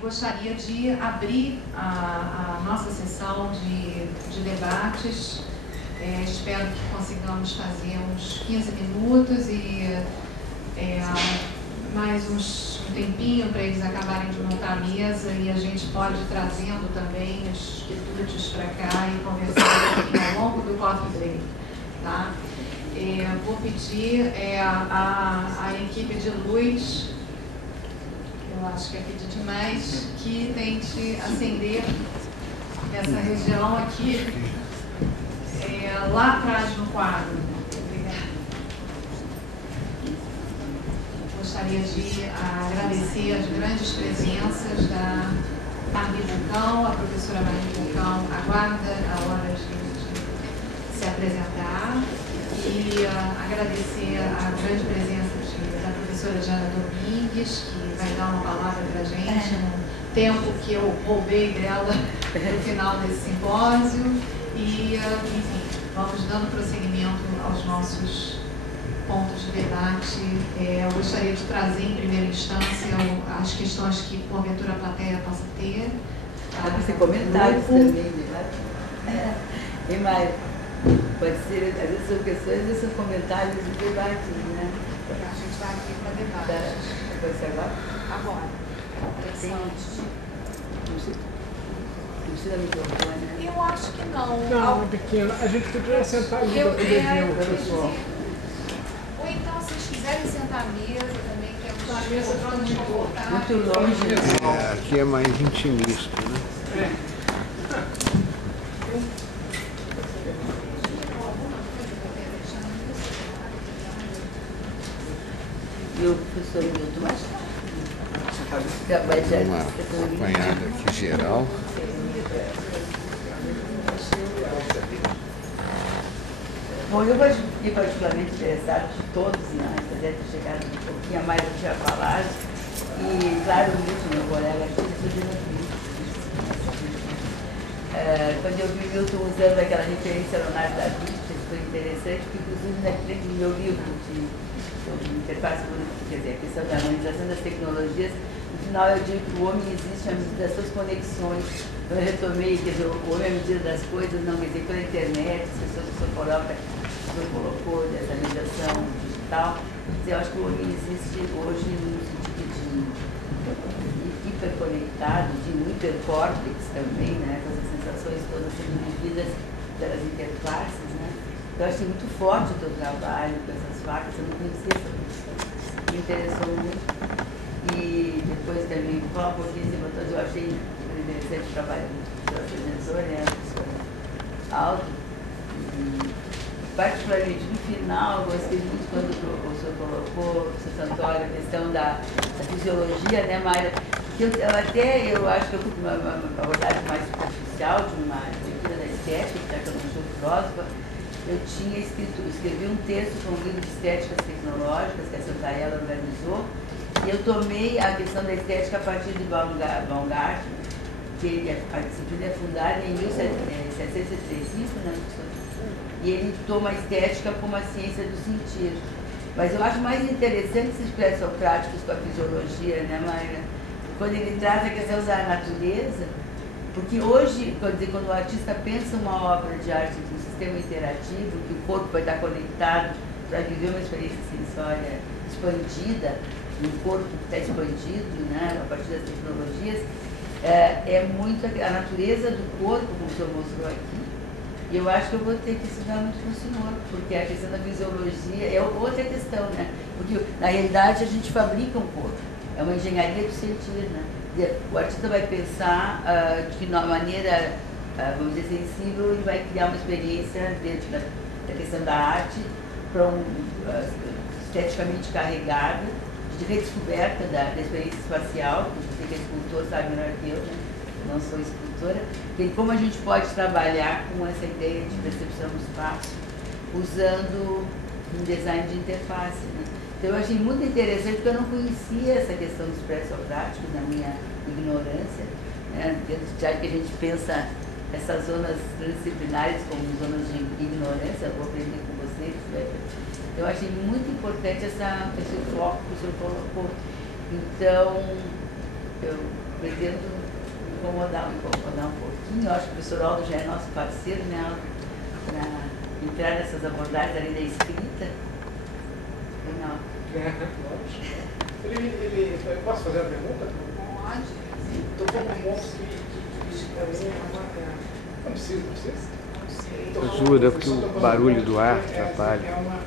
gostaria de abrir a nossa sessão de debates. Espero que consigamos fazer uns 15 minutos e mais um tempinho para eles acabarem de montar a mesa, e a gente pode ir trazendo também os quitutes para cá e conversar um pouquinho ao longo do coffee break, tá? Vou pedir a equipe de luz, eu acho que é pedir demais, que tente acender essa região aqui, lá atrás no quadro. Obrigada. Gostaria de agradecer as grandes presenças da Marli Vulcão. A professora Marli Vulcão aguarda a hora de se apresentar, e agradecer a grande presença da professora Jana Domingues, que vai dar uma palavra para a gente no tempo que eu roubei dela no final desse simpósio. E, enfim, vamos dando prosseguimento aos nossos pontos de debate. Eu gostaria de trazer, em primeira instância, as questões que, porventura, a plateia possa ter. Pode ser comentários também, né? E mais, pode ser, às vezes, são questões e são comentários e debates, né? A gente vai aqui para debate. Pode ser agora? Agora. Não precisa microfone, né? Eu acho que não. Não, é pequeno. A gente podia sentar ali para poder ver o pessoal. Ou então, se vocês quiserem sentar à mesa também, que é uma mesa Muito longe. Aqui é mais intimista, né? E o professor Milton, mas Uma apanhada aqui geral. Bom, eu fiquei particularmente interessado de todos, né? Apesar de ter chegado um pouquinho a mais do que a falar. E, claro, o Milton, meu colega aqui, quando eu vi o Milton usando aquela referência ao Leonardo da Vinci, foi interessante, porque, inclusive, naquele meu livro sobre interface, quer dizer, a questão da harmonização das tecnologias, no final eu digo que o homem existe à medida das suas conexões. Eu retomei, quer dizer, o homem à medida das coisas, não, quer dizer, pela internet, as pessoas que o senhor colocou dessa mediação digital. Quer dizer, eu acho que o homem existe hoje no sentido de hiperconectado, de um hipercórtex também, né, com essas sensações todas sendo vividas pelas interfaces, né. Eu achei muito forte o teu trabalho com essas facas, eu não conhecia essa questão. Me interessou muito. E depois também, vou falar um pouquinho em cima, eu achei interessante o trabalho do professor, né, Aldo. E, particularmente no final, eu gostei muito quando o professor colocou, o professor Santoro, a questão da fisiologia, né, Mayra? Porque eu acho que eu fui uma abordagem mais superficial de uma leitura da estética, já que eu não sou filósofa. Eu escrevi um texto com um livro de estéticas tecnológicas que a Santaella organizou, e eu tomei a questão da estética a partir de Baumgartner, que a disciplina é fundada em 1775, né? E ele toma a estética como a ciência do sentido. Mas eu acho mais interessante esses pré-socráticos com a fisiologia, né, Mayra? Quando ele traz a questão da natureza, porque hoje, quando o artista pensa uma obra de arte com um sistema interativo, que o corpo vai estar conectado para viver uma experiência sensória expandida, um corpo que está expandido, né, a partir das tecnologias, é muito a natureza do corpo, como o senhor mostrou aqui. E eu acho que eu vou ter que estudar muito com o senhor, porque a questão da fisiologia é outra questão, né? Porque, na realidade, a gente fabrica um corpo. É uma engenharia do sentir, né? O artista vai pensar de uma maneira, vamos dizer, sensível, e vai criar uma experiência dentro da questão da arte, esteticamente carregada, de redescoberta da experiência espacial, que você que é escultor sabe melhor que eu, né? Eu não sou escultora, que como a gente pode trabalhar com essa ideia de percepção do espaço, usando um design de interface, né? Então eu achei muito interessante, porque eu não conhecia essa questão dos pré-socráticos, na minha ignorância, né? Já que a gente pensa essas zonas transdisciplinares como zonas de ignorância, eu vou aprender com vocês, né? Eu achei muito importante esse foco que o senhor colocou. Então, eu pretendo incomodar um pouquinho. Eu acho que o professor Aldo já é nosso parceiro, né, Aldo, para entrar nessas abordagens ali da escrita. Não. Eu posso fazer uma pergunta? Pode. Tocou um ponto que para mim não precisa. Ajuda, porque o barulho do ar atrapalha. É uma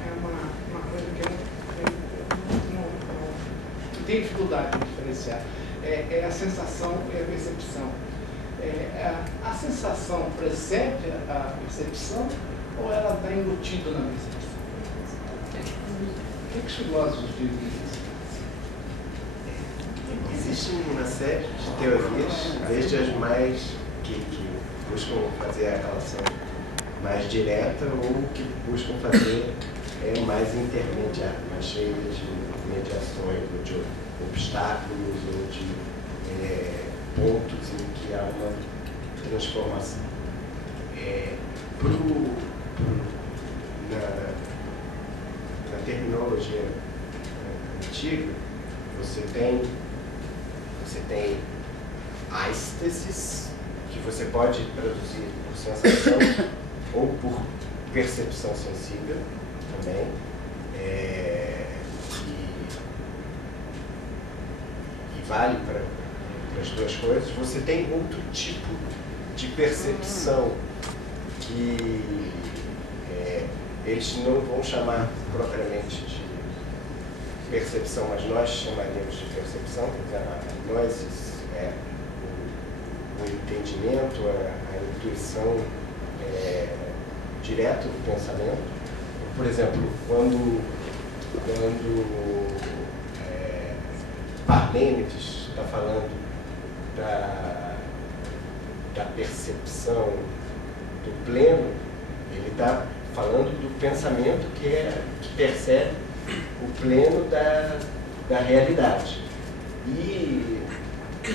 coisa que eu não tenho dificuldade de diferenciar. É a sensação e a percepção. A sensação precede a percepção ou ela está embutida na percepção? O que os filósofos dizem disso? Existe uma série de teorias, desde as mais que buscam fazer a relação mais direta ou que buscam fazer mais intermediária, mais cheia de mediações, ou de obstáculos, ou de pontos em que há uma transformação. Na terminologia antiga, você tem áistesis, que você pode traduzir por sensação ou por percepção sensível também, e vale para as duas coisas. Você tem outro tipo de percepção que eles não vão chamar propriamente de percepção, mas nós chamaríamos de percepção, quer dizer, a gnosis é o entendimento, a intuição direta do pensamento. Por exemplo, quando Parmênides está falando da percepção do pleno, ele está falando do pensamento que percebe o pleno da realidade. E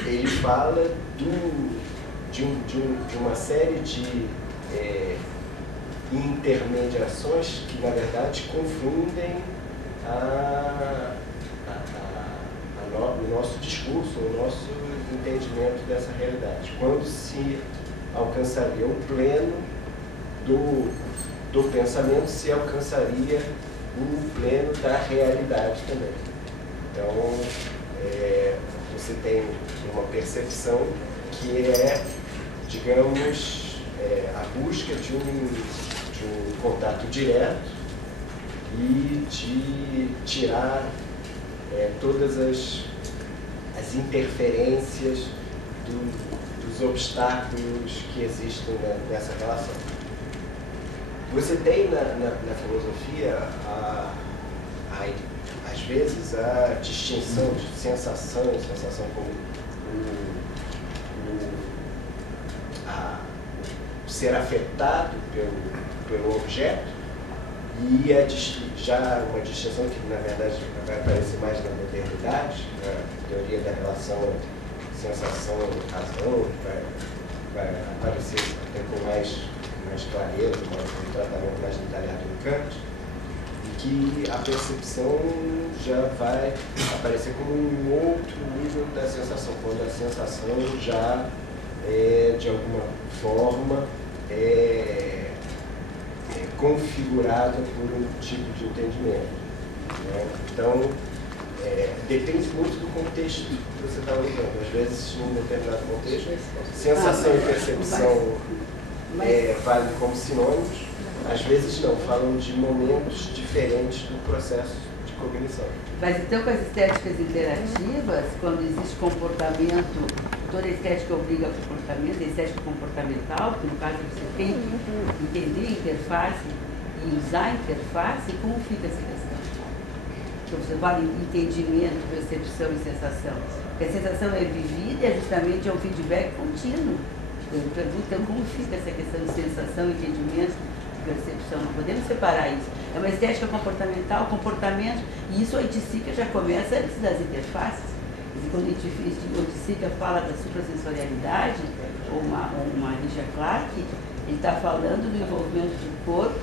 ele fala de uma série de intermediações que, na verdade, confundem o nosso discurso, o nosso entendimento dessa realidade. Quando se alcançaria o pleno do pensamento, se alcançaria o pleno da realidade também. Então, você tem uma percepção que digamos, a busca de um contato direto e de tirar todas as interferências dos obstáculos que existem nessa relação. Você tem na filosofia, às vezes, a distinção de sensação como ser afetado pelo objeto, e já uma distinção que, na verdade, vai aparecer mais na modernidade, na teoria da relação entre sensação e razão, vai aparecer até com mais clareza, um tratamento mais detalhado em Kant, e que a percepção já vai aparecer como um outro nível da sensação, quando a sensação já de alguma forma configurada por um tipo de entendimento, né? Então, depende muito do contexto que você está usando. Às vezes, num determinado contexto, sensação e percepção valem como sinônimos, às vezes não, falam de momentos diferentes do processo de cognição. Mas então, com as estéticas interativas, quando existe comportamento, toda a estética obriga a comportamento, a estética comportamental, que no caso você tem que entender a interface e usar a interface, como fica essa questão? Então, você fala em entendimento, percepção e sensação. Porque a sensação é vivida e justamente é um feedback contínuo. Eu pergunto, então, como fica essa questão de sensação, entendimento, percepção? Não podemos separar isso. É uma estética comportamental, comportamento, e isso a Oiticica já começa antes das interfaces. Quando a Oiticica fala da suprassensorialidade, ou uma Alicia Clark, ele está falando do envolvimento do corpo,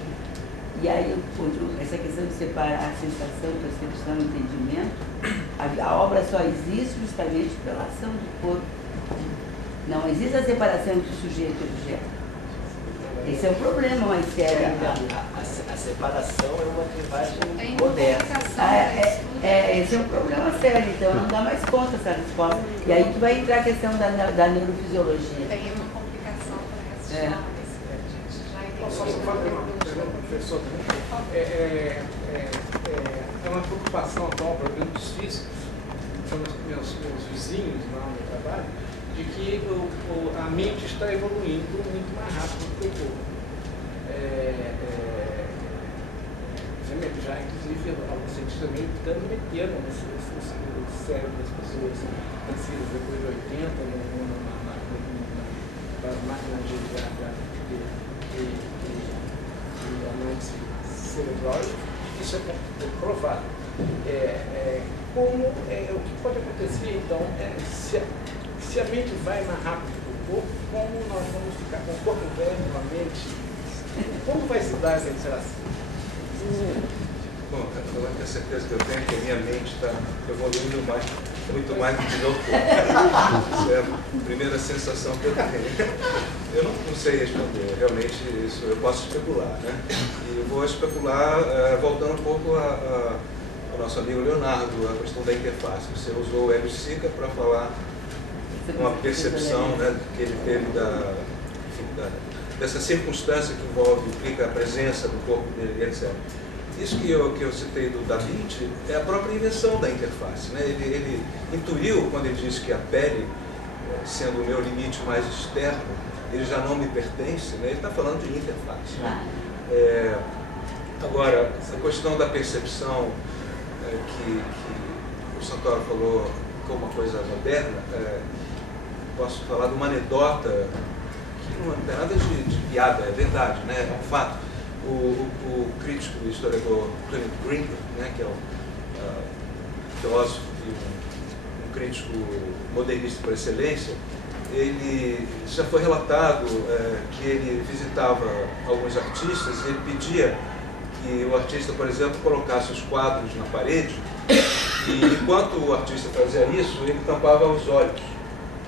e aí essa questão de separar a sensação, percepção e entendimento, a obra só existe justamente pela ação do corpo. Não existe a separação entre sujeito e objeto. Esse é um problema mais sério. A separação é uma clivagem A moderna. Esse é um problema sério, então não dá mais conta essa resposta. E aí que vai entrar a questão da neurofisiologia. Tem uma complicação para essa história. A gente já entendeu. Posso fazer uma pergunta, professor? É uma preocupação atual para os físicos, são meus vizinhos lá no trabalho, de que a mente está evoluindo muito mais rápido do que o corpo. Já, inclusive, alguns cientistas americanos meteram o cérebro das pessoas nascidas depois de 80 nas máquinas de análise cerebral. Isso é provado. O que pode acontecer, então, se a mente vai mais rápido que o corpo, como nós vamos ficar com o corpo velho, com a mente? Como vai se dar essa interação? Bom, a única certeza que eu tenho é que a minha mente está evoluindo muito mais do que meu corpo. Isso é a primeira sensação que eu tenho. Eu não sei responder, realmente isso eu posso especular, né? E eu vou especular voltando um pouco ao nosso amigo Leonardo, a questão da interface. Você usou o Hélio Sica para falar uma percepção, né, que ele teve dessa circunstância que implica a presença do corpo dele, etc. Isso que eu citei do Da Vinci é a própria invenção da interface, né? Ele intuiu, quando ele disse que a pele, sendo o meu limite mais externo, ele já não me pertence, né? Ele está falando de interface. Né? Agora, a questão da percepção que o Santoro falou como uma coisa moderna, posso falar de uma anedota que não tem nada de piada, é verdade, né? É um fato. O crítico e historiador Clement Greenberg, né, que é um filósofo e um crítico modernista por excelência, ele já foi relatado que ele visitava alguns artistas e ele pedia que o artista, por exemplo, colocasse os quadros na parede e enquanto o artista fazia isso, ele tampava os olhos.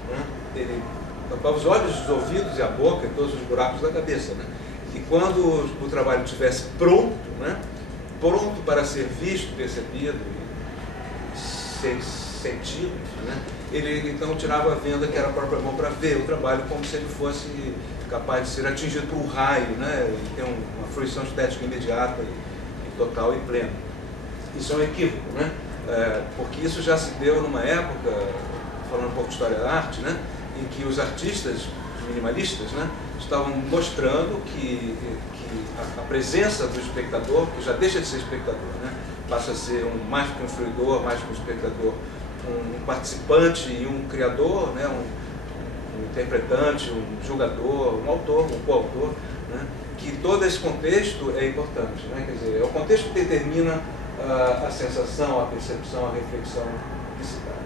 Né? Ele tampava os olhos, os ouvidos e a boca e todos os buracos da cabeça. Né? E quando o trabalho estivesse pronto, né? Pronto para ser visto, percebido e sentido, né? Ele então tirava a venda que era a própria mão para ver o trabalho como se ele fosse capaz de ser atingido por um raio, né? E ter uma fruição estética imediata e total e plena. Isso é um equívoco, né? Porque isso já se deu numa época, falando um pouco de história da arte, né? Em que os artistas minimalistas, né? Estavam mostrando que a presença do espectador, que já deixa de ser espectador, né? Passa a ser mais que um fruidor, mais que um espectador, um participante e um criador, né? Um interpretante, um julgador, um autor, um coautor, né? Que todo esse contexto é importante, né? Quer dizer, é o contexto que determina a sensação, a percepção, a reflexão que se dá.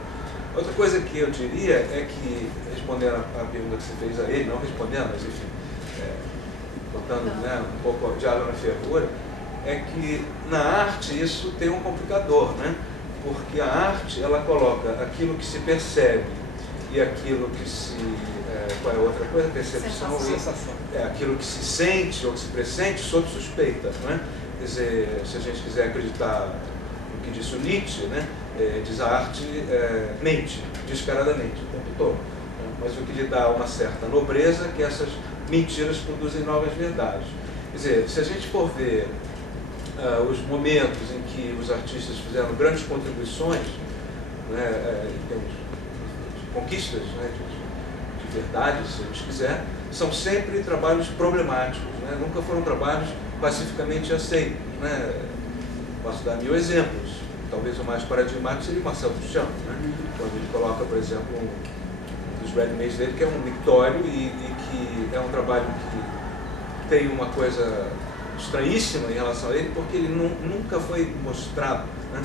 Outra coisa que eu diria é que, respondendo a pergunta que você fez a ele, não respondendo, mas enfim, botando, né, um pouco de água na fervura, é que na arte isso tem um complicador, né? Porque a arte, ela coloca aquilo que se percebe e aquilo que se... qual é a outra coisa? Percepção. Sensação. Aquilo que se sente ou que se pressente sob suspeita, né? Quer dizer, se a gente quiser acreditar no que disse o Nietzsche, né? Diz a arte mente, descaradamente, o tempo todo. Né? Mas o que lhe dá uma certa nobreza é que essas mentiras produzem novas verdades. Quer dizer, se a gente for ver os momentos em que os artistas fizeram grandes contribuições, né, em termos de conquistas, né, de verdade, se a gente quiser, são sempre trabalhos problemáticos, né? Nunca foram trabalhos pacificamente aceitos. Né? Posso dar 1000 exemplos. Talvez o mais paradigmático seria o Marcel Duchamp, né? Quando ele coloca, por exemplo, um dos ready-mades dele, que é um mictório e que é um trabalho que tem uma coisa estranhíssima em relação a ele, porque ele nunca foi mostrado. Né?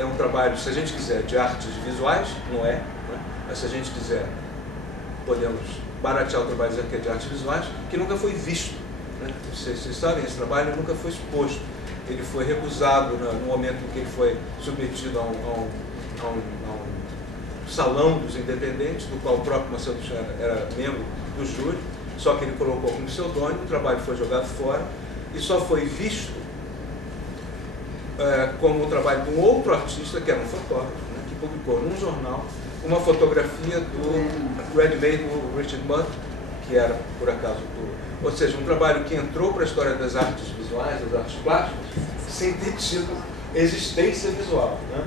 É um trabalho, se a gente quiser, de artes visuais, não é, né? Mas se a gente quiser, podemos baratear o trabalho dizendo que é de artes visuais, que nunca foi visto. Né? Vocês sabem, esse trabalho nunca foi exposto. Ele foi recusado no momento em que ele foi submetido a um Salão dos Independentes, do qual o próprio Marcelo Duchamp era membro do júri, só que ele colocou como pseudônimo, o trabalho foi jogado fora e só foi visto como o trabalho de um outro artista, que era um fotógrafo, né, que publicou num jornal uma fotografia do ready-made do Richard Mudd, que era, por acaso, ou seja, um trabalho que entrou para a história das artes visuais, das artes plásticas, sem ter tido existência visual. Né?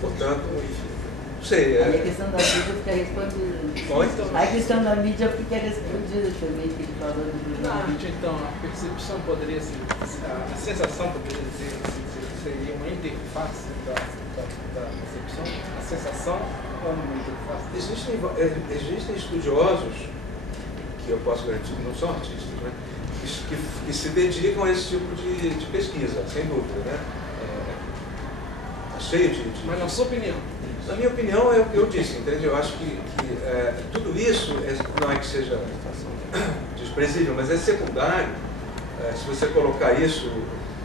Portanto, enfim, não sei. A questão da mídia fica respondida. A questão da mídia fica respondida também, que ele falou do Na mídia, então, a percepção poderia ser, a sensação poderia dizer seria uma interface da percepção, a sensação como uma interface. Existem estudiosos, que eu posso garantir que não são artistas, né, que se dedicam a esse tipo de pesquisa, sem dúvida. Né? Cheio de... Mas na sua opinião? Na minha opinião, é o que eu disse, entende? Eu acho que tudo isso não é que seja desprezível, mas é secundário se você colocar isso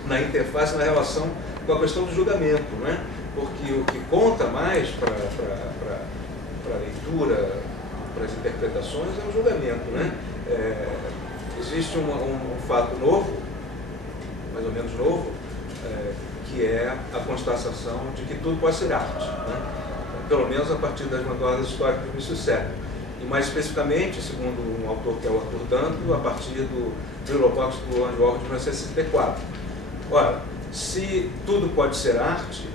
na interface, na relação com a questão do julgamento, né? Porque o que conta mais para a leitura, para as interpretações, é o julgamento, né? Existe um fato novo, mais ou menos novo, que é a constatação de que tudo pode ser arte, né? Pelo menos a partir das vanguardas históricas do início do século. E mais especificamente, segundo um autor que é o Arthur Danto, a partir do Lobox do Andy Warhol de 1964. Ora, se tudo pode ser arte,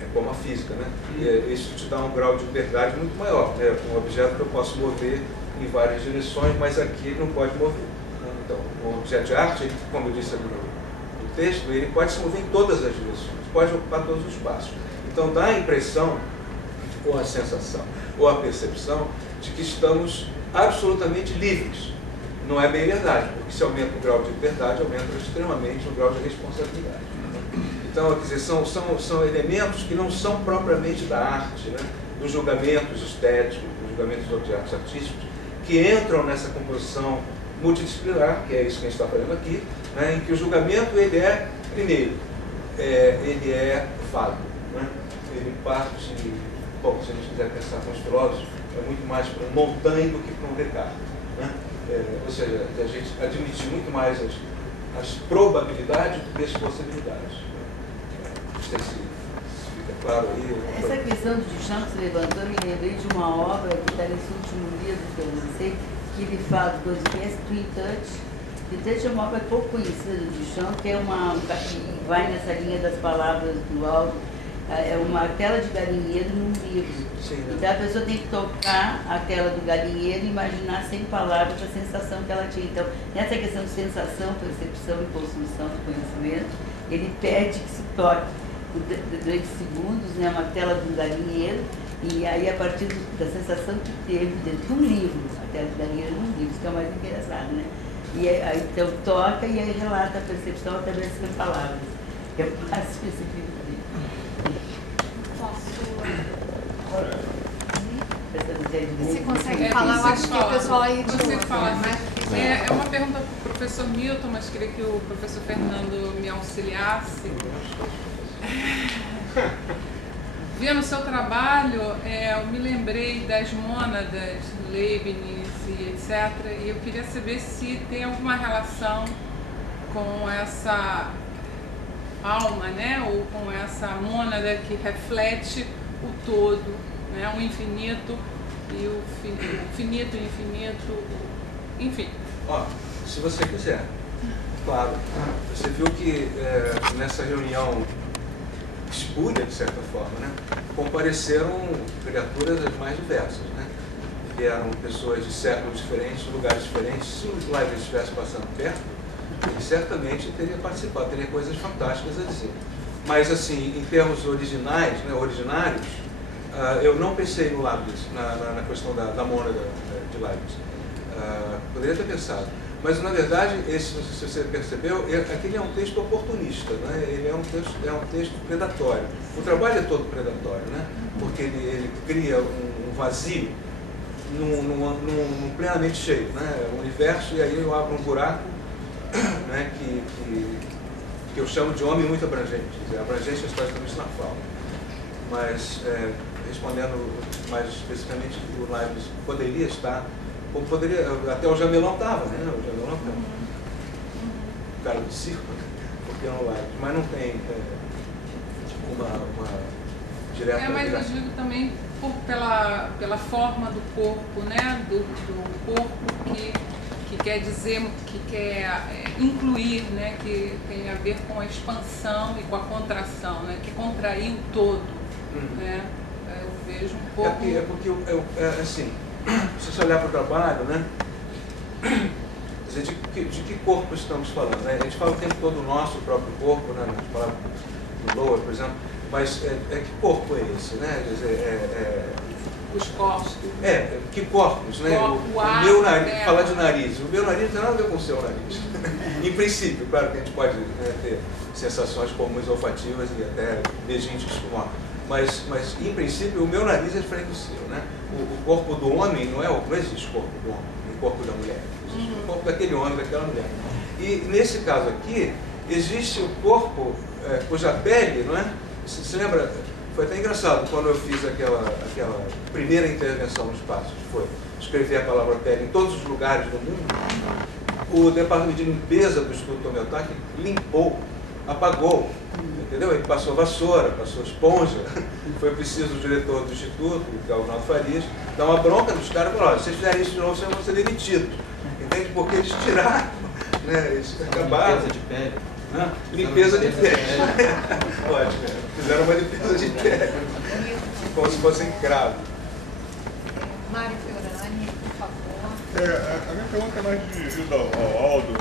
é como a física, né? E isso te dá um grau de liberdade muito maior. É um objeto que eu posso mover em várias direções, mas aqui ele não pode mover. Né? Então, o objeto de arte, ele, como eu disse ali no texto, ele pode se mover em todas as direções, pode ocupar todos os espaços. Então dá a impressão, ou a sensação, ou a percepção de que estamos absolutamente livres. Não é bem verdade, porque se aumenta o grau de liberdade, aumenta extremamente o grau de responsabilidade. Então, quer dizer, são elementos que não são propriamente da arte, né? Dos julgamentos estéticos, dos julgamentos de objetos artísticos, que entram nessa composição multidisciplinar, que é isso que a gente está fazendo aqui, né? Em que o julgamento, ele é, primeiro, ele é vago, né? Ele parte, bom, se a gente quiser pensar com os filósofos, é muito mais para um Montaigne do que para um Descartes, né? Ou seja, a gente admitir muito mais as probabilidades do que as possibilidades. Não sei se fica claro aí. Essa questão do Duchamp que se levantou, me lembrei de uma obra que está nesse último livro que eu lancei, que ele fala do podcast Twin Touch. Twin Touch é uma obra pouco conhecida do Duchamp, que é que vai nessa linha das palavras do áudio. É uma tela de galinheiro num livro. Sim, né? Então a pessoa tem que tocar a tela do galinheiro e imaginar sem palavras a sensação que ela tinha. Então, nessa questão de sensação, percepção e construção do conhecimento, ele pede que se toque durante segundos, né, uma tela do galinheiro, e aí a partir da sensação que teve dentro de um livro, a tela do galinheiro num livro, isso que é o mais interessado, né? E aí, então toca e aí relata a percepção através das palavras. É o mais específico. Você consegue falar? Eu acho que o pessoal aí de você novo, fala. né? É uma pergunta para o professor Milton, mas queria que o professor Fernando me auxiliasse. Vendo o seu trabalho, eu me lembrei das mônadas, Leibniz e etc. E eu queria saber se tem alguma relação com essa alma, né? Ou com essa mônada que reflete o todo, né? O infinito e o finito e infinito, enfim. Ó, se você quiser, claro. Você viu que nessa reunião espúria, de certa forma, né, compareceram criaturas das mais diversas, né? Vieram pessoas de séculos diferentes, de lugares diferentes. Se o Leibniz estivesse passando perto, ele certamente teria participado, teria coisas fantásticas a dizer. Mas, assim, em termos originais, né, originários, eu não pensei no Leibniz, na questão da mônada de Leibniz. Poderia ter pensado. Mas, na verdade, se você percebeu, aquele é um texto oportunista, né? Ele é um texto predatório. O trabalho é todo predatório, né? Porque ele cria um vazio num plenamente cheio, né? O universo, e aí eu abro um buraco, né? que eu chamo de homem muito abrangente. Quer dizer, abrangente historicamente na fala. Mas respondendo mais especificamente, o Leibniz poderia estar, ou poderia, até o Jamelão estava, né? O Jamelão tem um cara do circo, né? Porque é um Leibniz, mas não tem uma direta mas eu ligação. digo também pela forma do corpo, né? Do corpo que quer dizer, que quer incluir, né? Que tem a ver com a expansão e com a contração, né? Que contrair o todo, né? Eu vejo um pouco... É porque assim, se você olhar para o trabalho, né? Quer dizer, de que corpo estamos falando, né? A gente fala o tempo todo do nosso próprio corpo, né? A gente fala do Lower, por exemplo, mas que corpo é esse, né? Quer dizer, os corpos. Que corpos, né? O meu nariz, falar de nariz, o meu nariz não tem nada a ver com o seu nariz. Em princípio, claro que a gente pode, né, ter sensações comuns olfativas e até legítimas como mas em princípio o meu nariz é diferente do seu, né? O corpo do homem não existe corpo do homem, nem corpo da mulher. Existe o corpo daquele homem, daquela mulher. E nesse caso aqui, existe o corpo cuja pele, não é? Você se lembra? Foi até engraçado quando eu fiz aquela primeira intervenção no espaço, que foi escrever a palavra pele em todos os lugares do mundo. O departamento de limpeza do Instituto Tomiotaki limpou, apagou, entendeu? Ele passou vassoura, passou esponja. Foi preciso o diretor do Instituto, que é o Ronaldo Farias, dar uma bronca dos caras e falar: se vocês fizerem isso de novo, vocês vão ser demitidos. Entende? Porque eles tiraram, né? Eles acabaram. Limpeza de pele. Limpeza de pele. Ótimo. Fizeram uma limpeza de pele. Como se fossem cravos. Mário Fiorani, por favor. A minha pergunta é mais dirigida ao Aldo.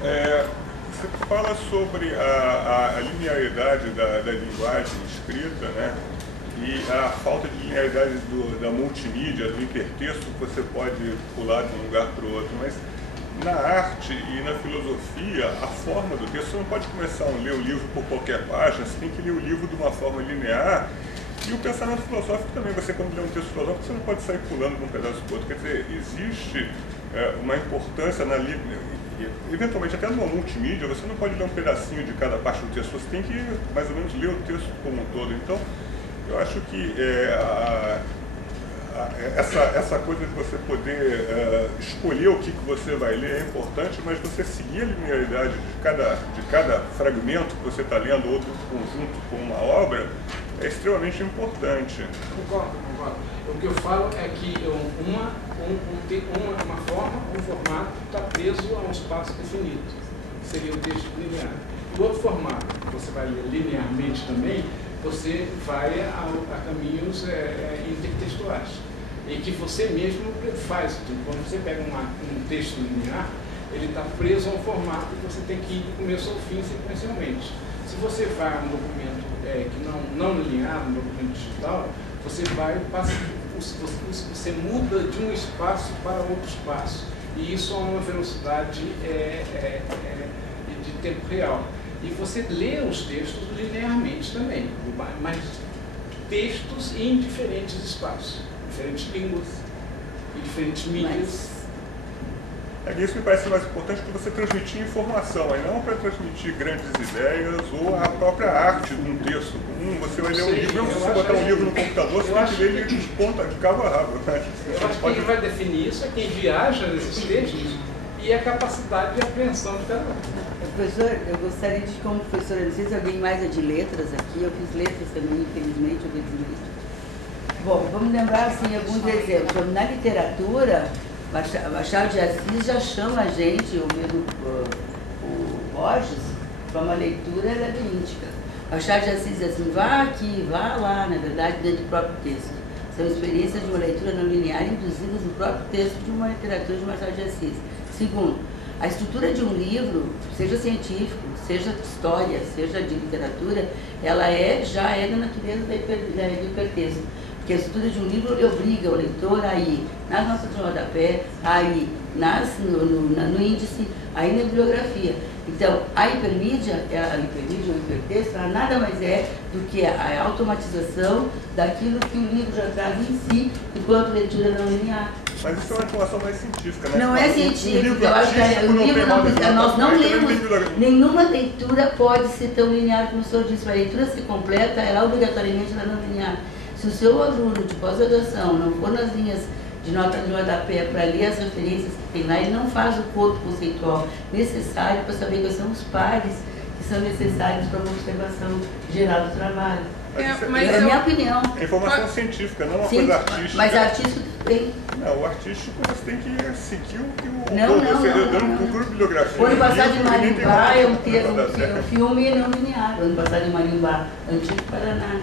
Você fala sobre a linearidade da linguagem escrita, né? E a falta de linearidade da multimídia, do hipertexto, que você pode pular de um lugar para o outro, mas na arte e na filosofia, a forma do texto, você não pode começar a ler o livro por qualquer página, você tem que ler o livro de uma forma linear. E o pensamento filosófico também, você quando lê um texto filosófico, você não pode sair pulando de um pedaço para o outro. Quer dizer, existe uma importância na eventualmente até numa multimídia, você não pode ler um pedacinho de cada parte do texto, você tem que mais ou menos ler o texto como um todo. Então, eu acho que essa coisa de você poder escolher o que você vai ler é importante, mas você seguir a linearidade de cada fragmento que você está lendo ou do conjunto como uma obra é extremamente importante. Concordo. O que eu falo é que uma forma, um formato está preso a um espaço definido, que seria o texto linear. O outro formato, que você vai ler linearmente também, você vai a caminhos intertextuais, e que você mesmo faz. Quando você pega um texto linear, ele está preso a um formato que você tem que ir do começo ao fim sequencialmente. Se você vai a um documento que não linear, um documento digital, você muda de um espaço para outro espaço, e isso a uma velocidade de tempo real. E você lê os textos linearmente também, mas textos em diferentes espaços, diferentes línguas e diferentes mídias. Isso me parece mais importante que você transmitir informação, aí não para transmitir grandes ideias ou a própria arte de um texto. Você vai ler um livro, mesmo se você botar um livro no computador, você tem que ler ele de ponta, de cabo a rabo. Eu acho que quem vai definir isso é quem viaja nesses textos e a capacidade de apreensão de cada um. Professor, eu gostaria de, como professora, não sei se alguém mais é de letras aqui, eu fiz letras também, infelizmente, eu fiz letras. Bom, vamos lembrar assim, alguns exemplos. Na literatura, Machado de Assis já chama a gente, ou mesmo o Borges, para uma leitura labiríntica. Machado de Assis diz assim: vá aqui, vá lá, na verdade, dentro do próprio texto. São experiências de uma leitura não linear induzidas no próprio texto de uma literatura de Machado de Assis. Segundo, a estrutura de um livro, seja científico, seja de história, seja de literatura, ela já é da natureza do hipertexto. Porque a estrutura de um livro ele obriga o leitor a ir nas notas de rodapé, a ir no índice, a ir na bibliografia. Então, a hipermídia, o hipertexto, ela nada mais é do que a automatização daquilo que o livro já traz em si, enquanto leitura não linear. Mas isso é uma informação mais científica, né? Não é científica, eu acho que o livro não precisa, nós não lemos, nenhuma leitura pode ser tão linear como o senhor disse. A leitura se completa, ela obrigatoriamente ela não linear. Se Se o seu aluno de pós-graduação não for nas linhas de nota de rodapé para ler as referências que tem lá, ele não faz o corpo conceitual necessário para saber quais são os pares que são necessários para uma observação geral do trabalho. É a minha opinião. É informação científica, não uma Sim, coisa artística. mas artístico tem. Não, o artístico você tem que seguir o que o Não, você não, dando não. cultura e bibliografia. O Ano Passado em Marimbá é um termo filme não linear. O Ano Passado em Marimbá, Antigo Paraná. Né?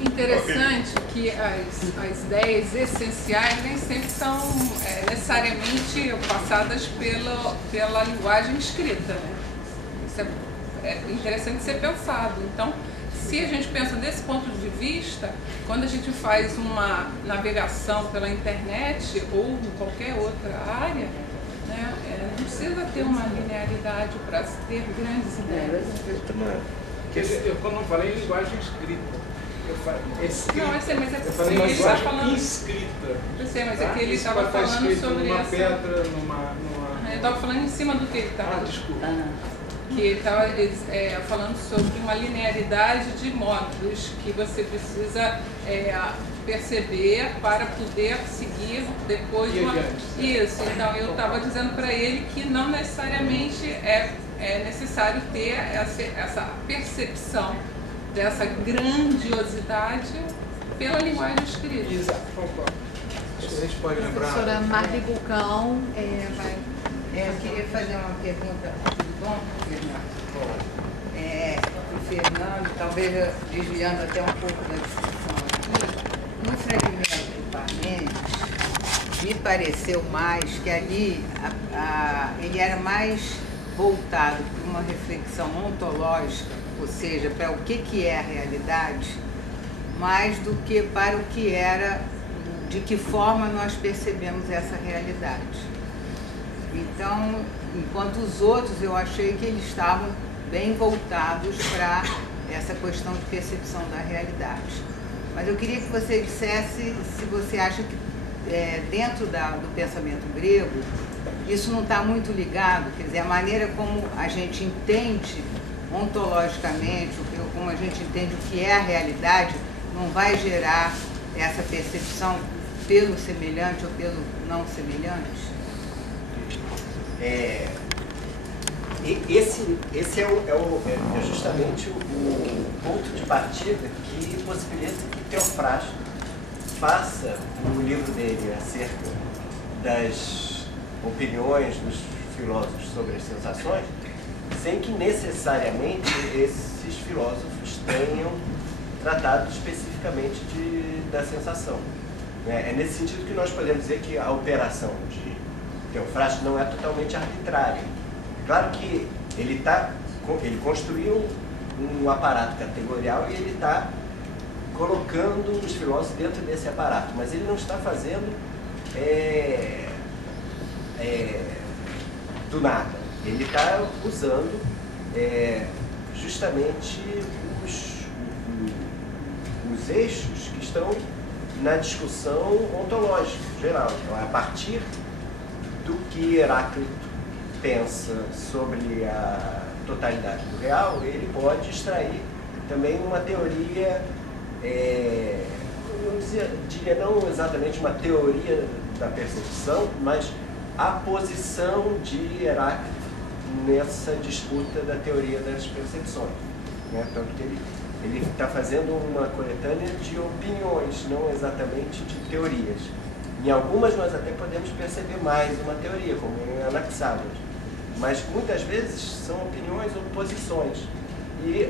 Interessante que as ideias essenciais nem sempre são necessariamente passadas pela linguagem escrita, né? Isso é interessante ser pensado. Então, se a gente pensa desse ponto de vista, quando a gente faz uma navegação pela internet ou em qualquer outra área, né, não precisa ter uma linearidade para ter grandes ideias. Eu quando não falei em linguagem escrita, eu falei escrita. Não, eu sei, mas eu falei ele está linguagem falando inscrita. Eu sei, mas tá? é que ele estava falando sobre numa essa. pedra, Eu estava falando em cima do que ele estava. Desculpa. Que ele estava falando sobre uma linearidade de módulos que você precisa perceber para poder seguir depois Isso, então eu estava dizendo para ele que não necessariamente é necessário ter essa percepção dessa grandiosidade pela linguagem escrita. Exato, concordo. Acho que a gente pode A lembrar. professora Marli Bulcão vai... Eu queria fazer uma pergunta, tudo bom, Fernando? O Fernando, talvez desviando até um pouco da discussão aqui, no fragmento do Parmênides, me pareceu mais que ali ele era mais voltado para uma reflexão ontológica, ou seja, para o que é a realidade, mais do que para o que era, de que forma nós percebemos essa realidade. Então, enquanto os outros, eu achei que eles estavam bem voltados para essa questão de percepção da realidade. Mas eu queria que você dissesse se você acha que dentro do pensamento grego, isso não está muito ligado, quer dizer, a maneira como a gente entende ontologicamente, como a gente entende o que é a realidade, não vai gerar essa percepção pelo semelhante ou pelo não semelhante? Esse é justamente o ponto de partida que possibilita que Teofrasto faça o livro dele acerca das opiniões dos filósofos sobre as sensações, sem que necessariamente esses filósofos tenham tratado especificamente da sensação. É nesse sentido que nós podemos dizer que a operação de Teofrasto não é totalmente arbitrária. Claro que ele construiu um aparato categorial e ele está colocando os filósofos dentro desse aparato, mas ele não está fazendo do nada. Ele está usando justamente os eixos que estão na discussão ontológica geral. Então, a partir do que Heráclito pensa sobre a totalidade do real, ele pode extrair também uma teoria, eu diria não exatamente uma teoria da percepção, mas a posição de Heráclito nessa disputa da teoria das percepções. Né? Tanto que ele está fazendo uma coletânea de opiniões, não exatamente de teorias. Em algumas nós até podemos perceber mais uma teoria, como em Anaxágoras, mas muitas vezes são opiniões ou posições. E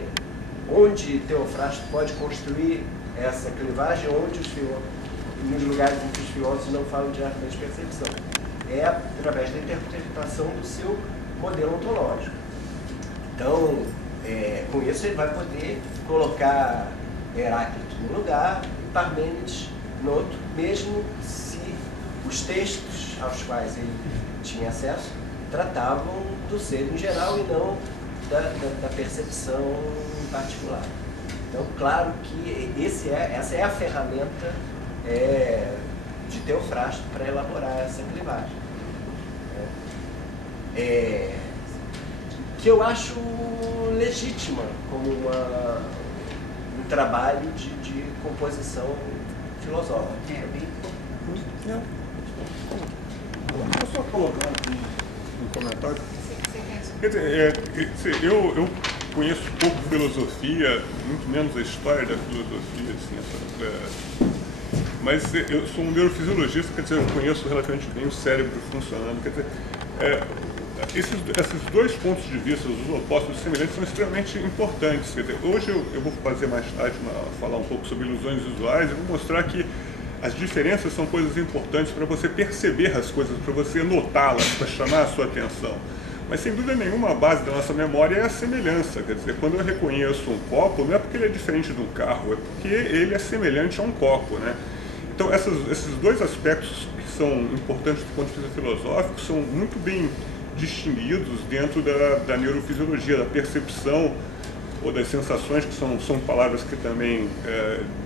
onde Teofrasto pode construir essa clivagem, onde nos lugares em que os filósofos não falam diretamente de percepção, é através da interpretação do seu modelo ontológico. Então, com isso ele vai poder colocar Heráclito num lugar e Parmênides no outro, mesmo se os textos aos quais ele tinha acesso tratavam do ser em geral e não da percepção em particular. Então, claro que essa é a ferramenta de Teofrasto para elaborar essa clivagem. Que eu acho legítima como trabalho de composição filosófica. Não. Eu só colocar um comentário. Quer dizer, eu conheço pouco filosofia, muito menos a história da filosofia, assim, mas eu sou um neurofisiologista, quer dizer, eu conheço relativamente bem o cérebro funcionando. Quer dizer, esses dois pontos de vista, os opostos e os semelhantes, são extremamente importantes. Quer dizer, hoje eu vou fazer mais tarde, falar um pouco sobre ilusões visuais, e vou mostrar que as diferenças são coisas importantes para você perceber as coisas, para você notá-las, para chamar a sua atenção. Mas, sem dúvida nenhuma, a base da nossa memória é a semelhança. Quer dizer, quando eu reconheço um copo, não é porque ele é diferente de um carro, é porque ele é semelhante a um copo, né? Então, esses dois aspectos que são importantes do ponto de vista filosófico são muito bem distinguidos dentro da neurofisiologia, da percepção ou das sensações, que são palavras que também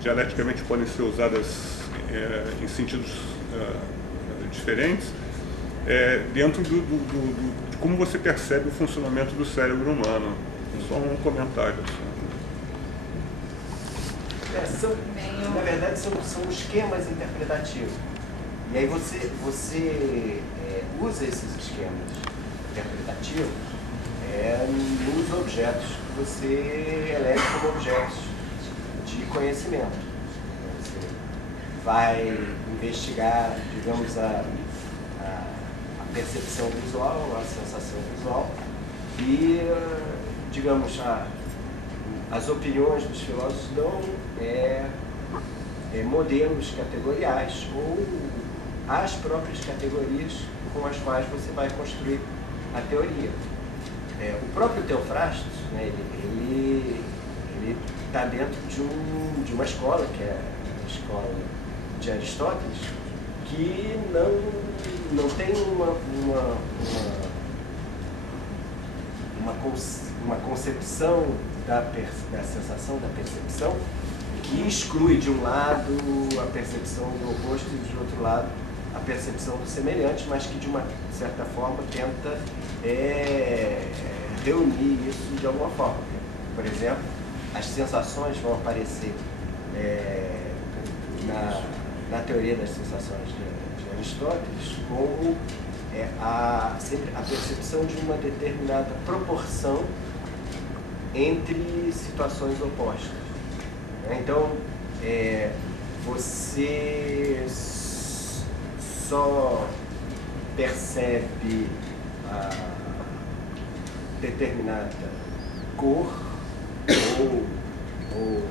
dialeticamente podem ser usadas em sentidos diferentes, dentro de como você percebe o funcionamento do cérebro humano. Só um comentário. Na verdade, são esquemas interpretativos. E aí você usa esses esquemas interpretativos nos objetos que você elege como objetos de conhecimento. Você vai investigar, digamos, a percepção visual, a sensação visual e, digamos, as opiniões dos filósofos dão modelos categoriais ou as próprias categorias com as quais você vai construir a teoria. O próprio Theophrastus, né, ele está dentro de uma escola, que é a escola de Aristóteles, que não tem uma concepção da sensação, da percepção, que exclui de um lado a percepção do oposto e de outro lado a percepção do semelhante, mas que de uma certa forma tenta reunir isso de alguma forma. Por exemplo, as sensações vão aparecer na teoria das sensações de Aristóteles como sempre a percepção de uma determinada proporção entre situações opostas. Então, você só percebe a determinada cor ou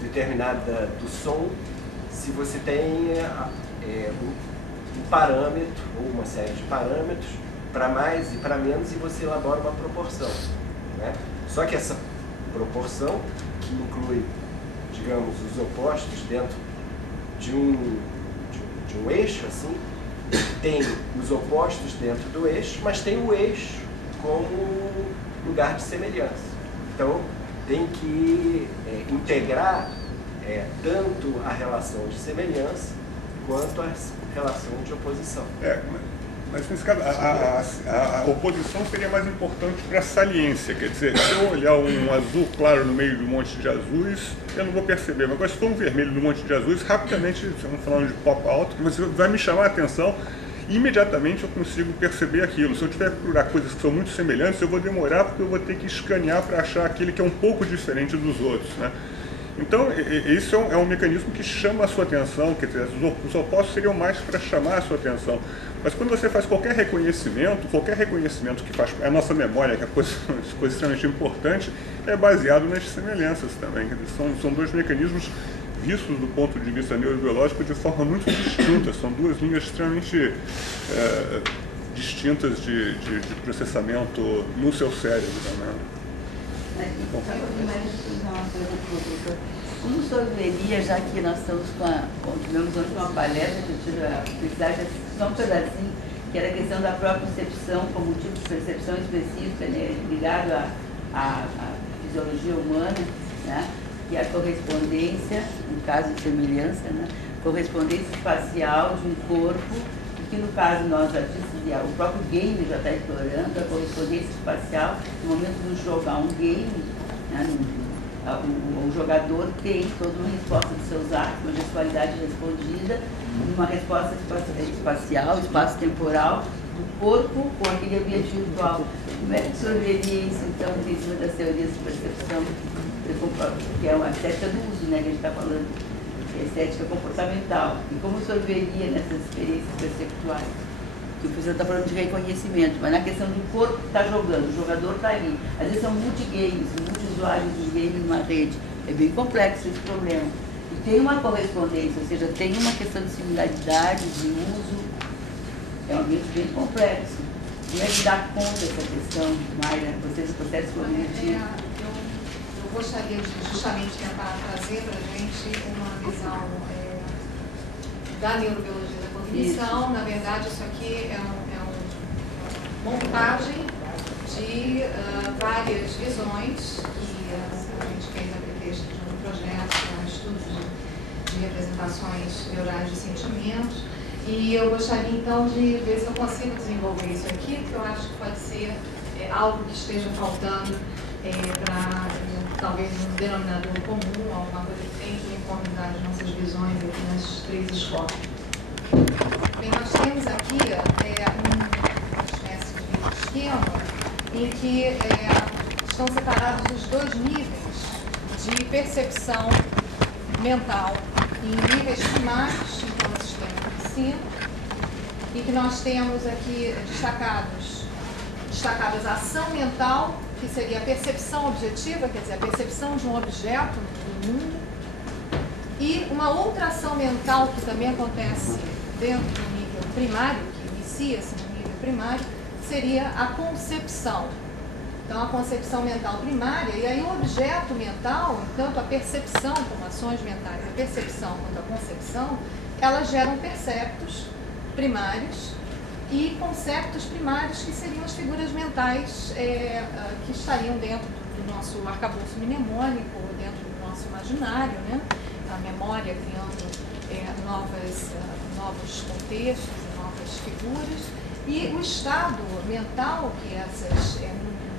determinada do som se você tem um parâmetro ou uma série de parâmetros para mais e para menos, e você elabora uma proporção, né? Só que essa proporção, que inclui, digamos, os opostos dentro de um eixo, assim, tem os opostos dentro do eixo, mas tem o eixo como lugar de semelhança. Então, tem que integrar tanto a relação de semelhança quanto a relação de oposição. Mas nesse caso, a oposição seria mais importante para a saliência. Quer dizer, se eu olhar um azul claro no meio do monte de azuis, eu não vou perceber. Mas agora, se for um vermelho no monte de azuis, rapidamente, estamos falando de pop-out, você vai me chamar a atenção e imediatamente eu consigo perceber aquilo. Se eu tiver que procurar coisas que são muito semelhantes, eu vou demorar porque eu vou ter que escanear para achar aquele que é um pouco diferente dos outros, né? Então, isso é um mecanismo que chama a sua atenção, quer dizer, os opostos seriam mais para chamar a sua atenção. Mas quando você faz qualquer reconhecimento que faz a nossa memória, que é coisa extremamente importante, é baseado nas semelhanças também. Quer dizer, são dois mecanismos vistos do ponto de vista neurobiológico de forma muito distinta. São duas linhas extremamente distintas de processamento no seu cérebro também. Como o senhor veria, já que nós estamos tivemos hoje uma palestra que eu tive a felicidade de assistir só um pedacinho, que era a questão da própria percepção como tipo de percepção específica, né, ligado à fisiologia humana, né, e a correspondência, no caso de semelhança, né, correspondência espacial de um corpo, que no caso nós artistas, o próprio game já está explorando a correspondência espacial no momento de jogar um game, né, O jogador tem toda uma resposta dos seus atos, uma gestualidade respondida, uma resposta espacial, espaço-temporal, do corpo com aquele ambiente virtual. Como é que o senhor veria isso, então, em cima das teorias de percepção, que é uma estética do uso, né, que a gente está falando, que é a estética comportamental? E como o senhor veria nessas experiências perceptuais? Que o professor está falando de reconhecimento, mas na questão do corpo que está jogando, o jogador está ali. Às vezes são multigames, multi-usuários de games numa rede. É bem complexo esse problema. E tem uma correspondência, ou seja, tem uma questão de similaridade, de uso. É um ambiente bem complexo. Como é que dá conta dessa questão, Mayra, vocês do processo cognitivo? Eu gostaria de justamente tentar trazer para a gente uma visão da neurobiologia da cognição. Isso. Na verdade, isso aqui é uma montagem de várias visões que a gente fez a pretexto de um projeto, um estudo de representações neurais de sentimentos. E eu gostaria, então, de ver se eu consigo desenvolver isso aqui, que eu acho que pode ser algo que esteja faltando para, talvez, um denominador comum, alguma coisa que tem de uniformidade de nossas visões aqui nas três escolas. Bem, nós temos aqui uma espécie de esquema em que estão separados os dois níveis de percepção mental em níveis primários, então o sistema de ensino, e que nós temos aqui destacadas a ação mental, que seria a percepção objetiva, quer dizer, a percepção de um objeto no mundo, e uma outra ação mental que também acontece dentro do nível primário, que inicia-se no nível primário, seria a concepção. Então, a concepção mental primária, e aí o objeto mental, tanto a percepção como ações mentais, a percepção quanto a concepção, elas geram perceptos primários e conceptos primários, que seriam as figuras mentais que estariam dentro do nosso arcabouço mnemônico, dentro do nosso imaginário, né? A memória criando novos contextos, novas figuras, e o estado mental que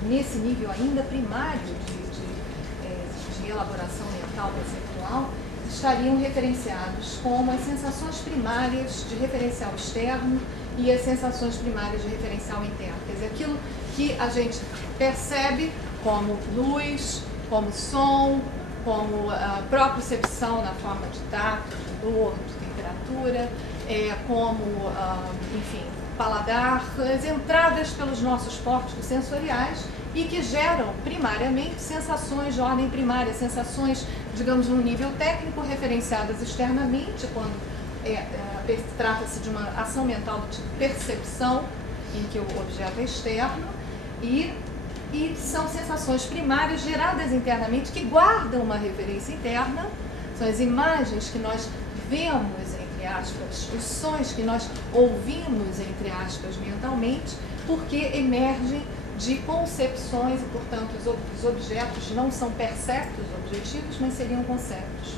nesse nível ainda primário de elaboração mental perceptual, estariam referenciados como as sensações primárias de referencial externo e as sensações primárias de referencial interno. Quer dizer, aquilo que a gente percebe como luz, como som, como a propriocepção na forma de tato, de dor, de temperatura, como, enfim, paladar, as entradas pelos nossos córticos sensoriais, e que geram primariamente sensações de ordem primária, sensações, digamos, num nível técnico, referenciadas externamente, quando trata-se de uma ação mental do tipo percepção, em que o objeto é externo, e são sensações primárias geradas internamente, que guardam uma referência interna. São as imagens que nós vemos, entre aspas, os sons que nós ouvimos, entre aspas, mentalmente, porque emergem de concepções e, portanto, os objetos não são perceptos objetivos, mas seriam conceitos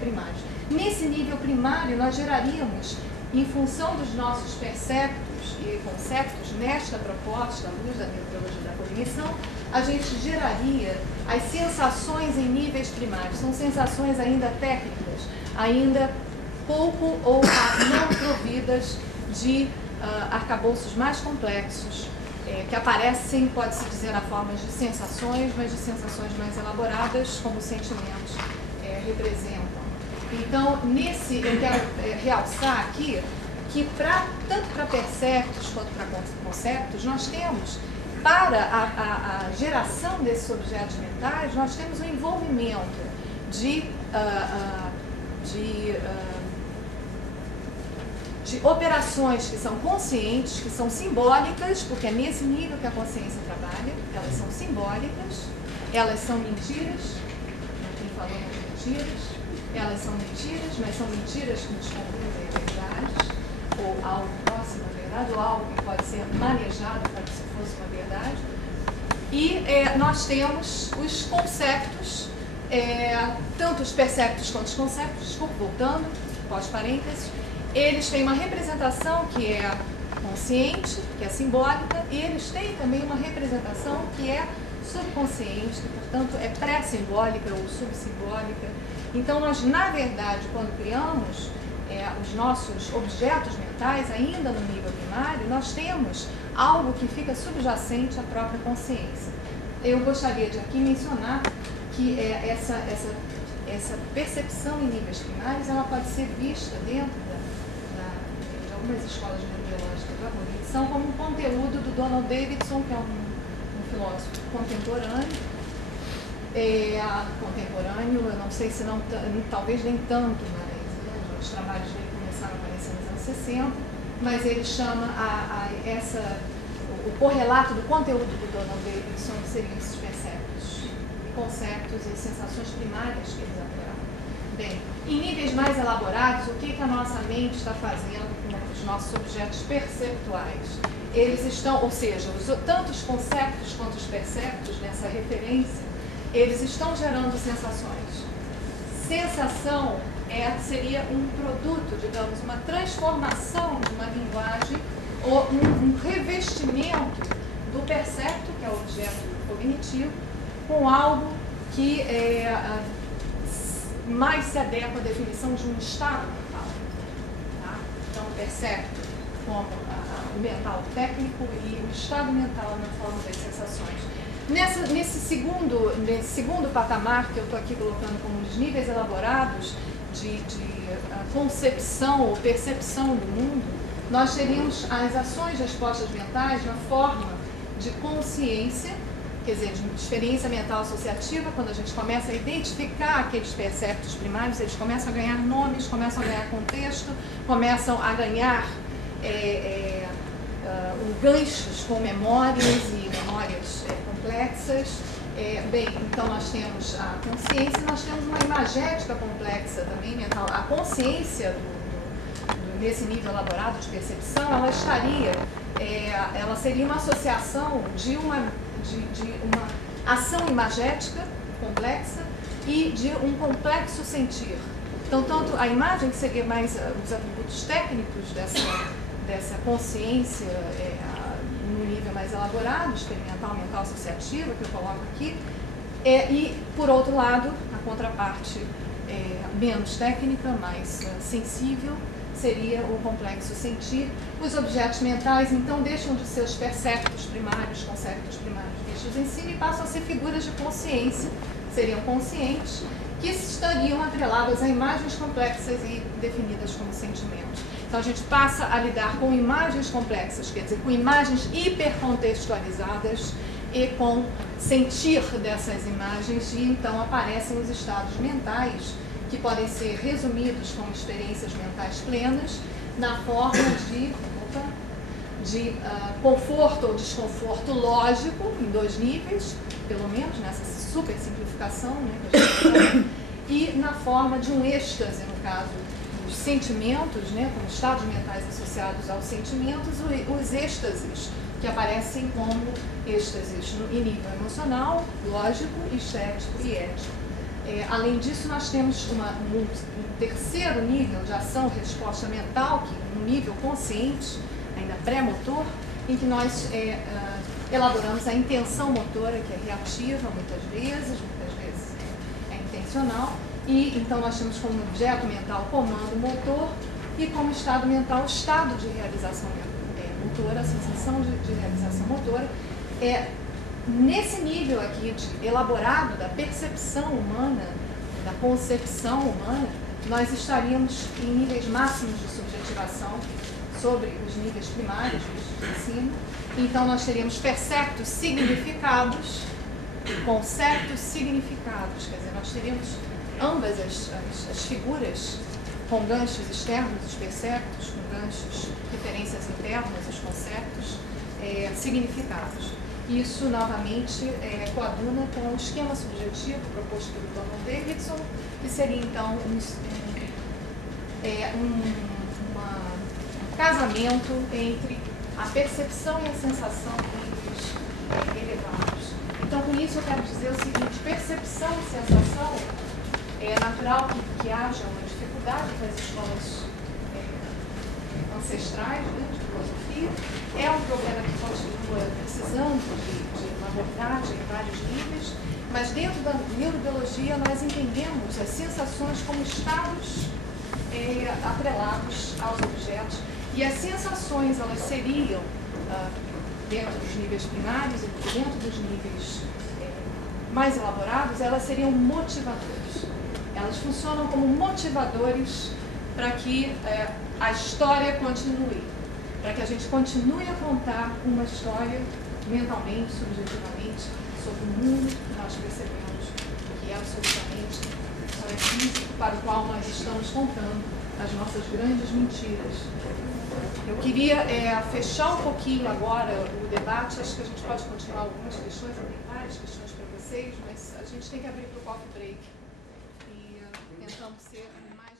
primários. Nesse nível primário, nós geraríamos, em função dos nossos perceptos e conceptos, nesta proposta, à luz da neurobiologia da cognição, a gente geraria as sensações em níveis primários. São sensações ainda técnicas, ainda pouco ou não providas de arcabouços mais complexos, que aparecem, pode-se dizer, na forma de sensações, mas de sensações mais elaboradas, como os sentimentos representam. Então, eu quero realçar aqui que, tanto para perceptos quanto para conceptos, nós temos, para a geração desses objetos mentais, nós temos um envolvimento de operações que são conscientes, que são simbólicas, porque é nesse nível que a consciência trabalha. Elas são simbólicas, elas são mentiras, não tem falando de mentiras, elas são mentiras, mas são mentiras que nos conduzem a verdades, ou algo próximo à verdade, ou algo que pode ser manejado para que isso fosse uma verdade. E nós temos os conceptos, tanto os perceptos quanto os conceptos, desculpa, voltando, pós-parênteses, eles têm uma representação que é consciente, que é simbólica, e eles têm também uma representação que é subconsciente, que, portanto, é pré-simbólica ou subsimbólica. Então, nós, na verdade, quando criamos os nossos objetos mentais, ainda no nível primário, nós temos algo que fica subjacente à própria consciência. Eu gostaria de aqui mencionar que essa percepção em níveis primários, ela pode ser vista dentro de algumas escolas neurobiológicas da cognição como um conteúdo do Donald Davidson, que é um filósofo contemporâneo. Eu não sei se não, talvez nem tanto, mas os trabalhos dele começaram a aparecer nos anos 60, mas ele chama o correlato do conteúdo do Donald Davidson seriam esses perceptos, conceptos e sensações primárias que eles apuraram. Bem, em níveis mais elaborados, o que a nossa mente está fazendo com os nossos objetos perceptuais? Eles estão, ou seja, tanto os conceptos quanto os perceptos nessa referência, eles estão gerando sensações. Sensação seria um produto, digamos, uma transformação de uma linguagem ou um revestimento do percepto, que é o objeto cognitivo, com algo que mais se adequa à definição de um estado mental. Tá? Então, o percepto como o mental técnico e o estado mental na forma das sensações. Nesse segundo patamar, que eu estou aqui colocando como os níveis elaborados de concepção ou percepção do mundo, nós teríamos as ações das respostas mentais na forma de consciência, quer dizer, de experiência mental associativa. Quando a gente começa a identificar aqueles perceptos primários, eles começam a ganhar nomes, começam a ganhar contexto, começam a ganhar ganchos com memórias e memórias complexas. Bem, então nós temos a consciência, nós temos uma imagética complexa também mental. A consciência nesse nível elaborado de percepção, ela seria uma associação de uma ação imagética complexa e de um complexo sentir. Então, tanto a imagem, que seria mais os atributos técnicos dessa consciência no nível mais elaborado, experimental, mental, associativa, que eu coloco aqui, e, por outro lado, a contraparte menos técnica, mais sensível, seria o complexo sentir. Os objetos mentais, então, deixam de ser os perceptos primários, conceptos primários vistos em cima, e passam a ser figuras de consciência, seriam conscientes, que estariam atreladas a imagens complexas e definidas como sentimentos. Então, a gente passa a lidar com imagens complexas, quer dizer, com imagens hipercontextualizadas e com sentir dessas imagens, e então aparecem os estados mentais, que podem ser resumidos como experiências mentais plenas, na forma de conforto ou desconforto lógico, em 2 níveis, pelo menos, nessa super simplificação, né, que a gente fala, e na forma de um êxtase, no caso dos sentimentos, né, como estados mentais associados aos sentimentos, os êxtases, que aparecem como êxtases em nível emocional, lógico, estético e ético. Além disso, nós temos um terceiro nível de ação-resposta mental, que é um nível consciente, ainda pré-motor, em que nós elaboramos a intenção motora, que é reativa muitas vezes é intencional, e então nós temos como objeto mental o comando motor e como estado mental o estado de realização motora, a sensação de realização motora. Nesse nível aqui elaborado da percepção humana, da concepção humana, nós estaríamos em níveis máximos de subjetivação sobre os níveis primários de cima. Então, nós teríamos perceptos significados, conceptos significados, quer dizer, nós teríamos ambas as figuras com ganchos externos, os perceptos, com ganchos, referências internas, os conceptos, significados. Isso, novamente, coaduna com o esquema subjetivo proposto pelo Donald Davidson, que seria, então, um casamento entre a percepção e a sensação em níveis elevados. Então, com isso, eu quero dizer o seguinte: percepção e sensação, é natural que haja uma dificuldade para as escolas ancestrais, né, de filosofia. É um problema que continua precisando de uma abordagem em vários Mas dentro da neurobiologia nós entendemos as sensações como estados atrelados aos objetos, e as sensações elas seriam, dentro dos níveis primários e dentro dos níveis mais elaborados, elas seriam motivadores. Elas funcionam como motivadores para que a história continue, para que a gente continue a contar uma história mentalmente, subjetivamente, sobre o mundo que nós percebemos que é absolutamente físico, para o qual nós estamos contando as nossas grandes mentiras. Eu queria fechar um pouquinho agora o debate. Acho que a gente pode continuar algumas questões, eu tenho várias questões para vocês, mas a gente tem que abrir para o coffee break e tentamos ser mais